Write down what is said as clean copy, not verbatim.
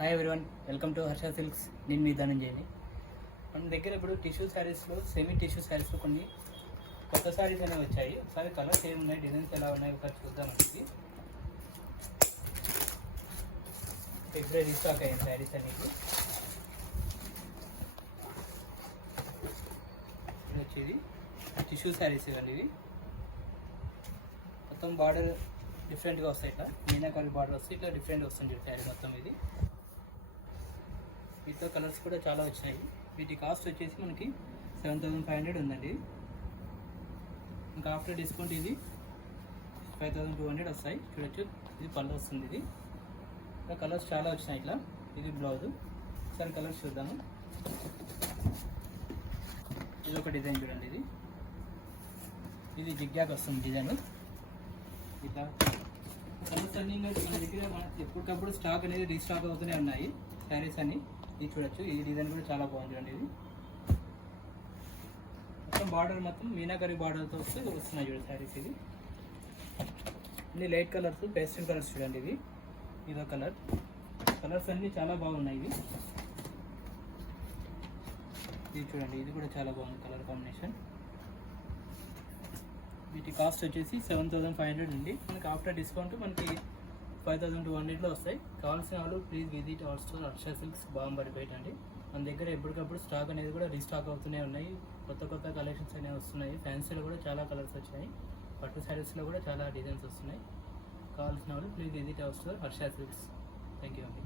Hi everyone, welcome to Harsha silks. నేను మీ ధనంజయని. మన దగ్గర ఇప్పుడు టిష్యూ శారీస్లో, సెమీ టిష్యూ శారీస్లో కొన్ని కొత్త శారీస్ అనేవి వచ్చాయి. ఒకసారి కలర్స్ ఏమి ఉన్నాయి, డిజైన్స్ ఎలా ఉన్నాయి ఒకసారి చూద్దాం. మనకి ఇప్పుడే రీస్టాక్ అయ్యాయి శారీస్ అనేది. ఇది వచ్చేది టిష్యూ శారీస్ ఇవ్వండి. ఇవి మొత్తం బార్డర్ డిఫరెంట్గా వస్తాయి. ఇట్లా మీనాకరి బార్డర్ వస్తాయి, ఇట్లా డిఫరెంట్ వస్తుంది శారీ మొత్తం. ఇది వీటితో కలర్స్ కూడా చాలా వచ్చినాయి. వీటి కాస్ట్ వచ్చేసి మనకి 7,500 ఉందండి. ఇంకా ఆఫ్టర్ డిస్కౌంట్ ఇది 5,200 వస్తాయి. చూడొచ్చు, ఇది పళ్ళు వస్తుంది. ఇది ఇంకా కలర్స్ చాలా వచ్చినాయి. ఇట్లా ఇది బ్లౌజ్. ఒకసారి కలర్స్ చూద్దాము. ఇది ఒక డిజైన్ చూడండి. ఇది జిగ్జాగ్ వస్తుంది డిజైన్. ఇట్లా కలర్స్ అన్నీ మన దగ్గర ఎప్పటికప్పుడు స్టాక్ అనేది రీస్టాక్ అవుతూనే ఉన్నాయి శారీస్ అన్ని. ఇది చూడొచ్చు, ఈ డిజైన్ కూడా చాలా బాగుంది అండి. ఇది మొత్తం బార్డర్ మొత్తం మీనాకరి బార్డర్తో వస్తున్నాయి చూడండి శారీస్. ఇది అన్ని లైట్ కలర్స్, పేస్టల్ కలర్స్ చూడండి. ఇదో కలర్స్ అన్నీ చాలా బాగున్నాయి. ఇది చూడండి, ఇది కూడా చాలా బాగుంది కలర్ కాంబినేషన్. వీటి కాస్ట్ వచ్చేసి 7,500 ఉంది. మనకి ఆఫ్టర్ డిస్కౌంట్ మనకి 5,200లో వస్తాయి. కావాల్సిన వాళ్ళు please visit our store Harsha Silks, Bambaripeta అండి. మన దగ్గర ఎప్పటికప్పుడు స్టాక్ అనేది కూడా రీస్టాక్ అవుతూనే ఉన్నాయి. కొత్త కలెక్షన్స్ అనేవి వస్తున్నాయి. ఫ్యాన్సీలో కూడా చాలా కలర్స్ వచ్చినాయి. పట్టు శారీస్లో కూడా చాలా డిజైన్స్ వస్తున్నాయి. కావాల్సిన వాళ్ళు please visit our store Harsha silks. Thank you అండి.